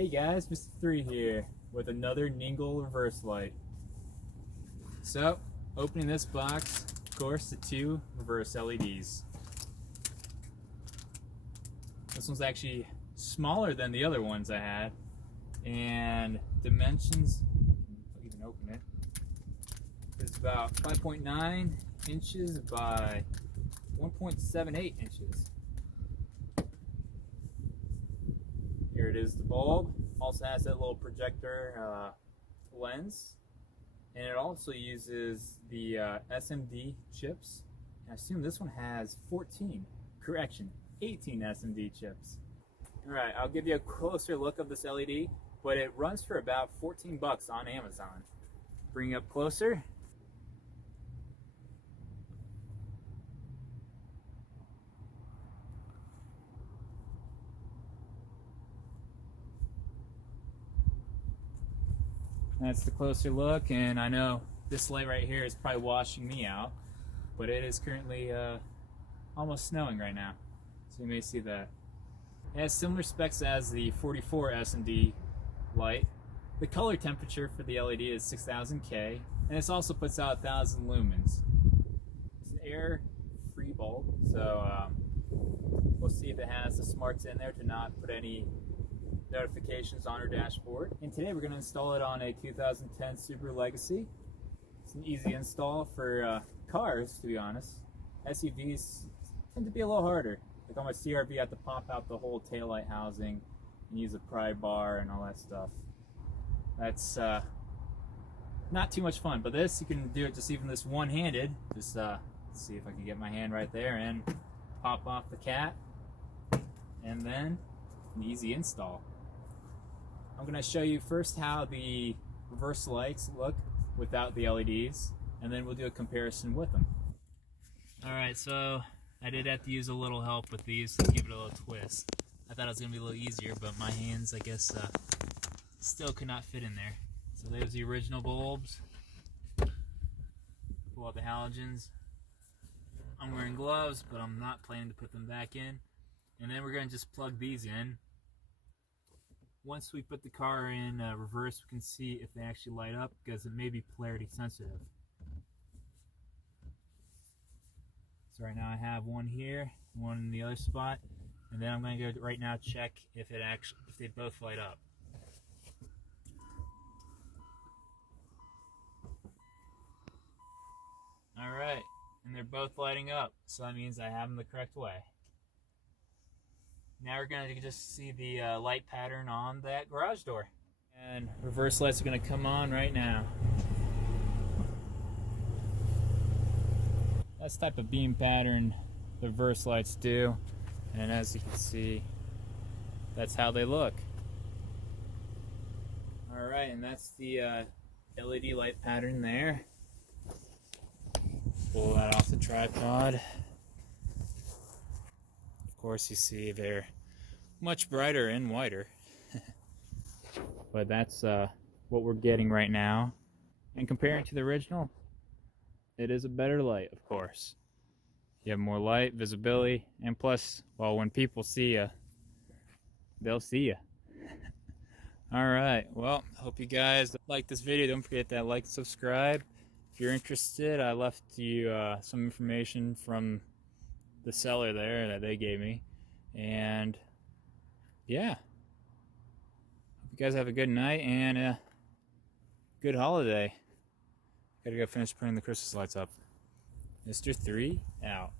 Hey guys, Mr.III here with another Ningle reverse light. So, opening this box, of course, the two reverse LEDs. This one's actually smaller than the other ones I had, and dimensions, I'll even open it, is about 5.9 inches by 1.78 inches. Here it is, the bulb. Also has that little projector lens, and it also uses the SMD chips. I assume this one has 18 SMD chips. Alright, I'll give you a closer look of this LED, but it runs for about 14 bucks on Amazon. Bring it up closer. That's the closer look, and I know this light right here is probably washing me out, but it is currently almost snowing right now, so you may see that. It has similar specs as the 44 SMD light. The color temperature for the LED is 6000 K, and this also puts out 1000 lumens. It's an air-free bulb, so we'll see if it has the smarts in there to not put any notifications on our dashboard. And today we're going to install it on a 2010 Subaru Legacy. It's an easy install for cars, to be honest. SUVs tend to be a little harder. Like on my CR-V, I have to pop out the whole taillight housing and use a pry bar and all that stuff. That's not too much fun, but this, you can do it just even this one-handed. Just let's see if I can get my hand right there and pop off the cap, and then an easy install. I'm going to show you first how the reverse lights look without the LEDs, and then we'll do a comparison with them. Alright, so I did have to use a little help with these to give it a little twist. I thought it was going to be a little easier, but my hands, I guess, still could not fit in there. So there's the original bulbs. Pull out the halogens. I'm wearing gloves, but I'm not planning to put them back in. And then we're going to just plug these in. Once we put the car in reverse, we can see if they actually light up, because it may be polarity sensitive. So right now I have one here, one in the other spot, and then I'm going to go right now check if they both light up. Alright, and they're both lighting up, so that means I have them the correct way. Now we're going to just see the light pattern on that garage door. And reverse lights are going to come on right now. That's the type of beam pattern the reverse lights do. And as you can see, that's how they look. Alright, and that's the LED light pattern there. Pull that off the tripod. Of course, you see they're much brighter and whiter. But that's what we're getting right now. And comparing to the original, it is a better light, of course. You have more light, visibility, and plus, well, when people see you, they'll see you. Alright, well, hope you guys like this video. Don't forget that like, subscribe. If you're interested, I left you some information from the seller there that they gave me, and yeah, hope you guys have a good night and a good holiday. Gotta go finish putting the Christmas lights up. Mr.III out.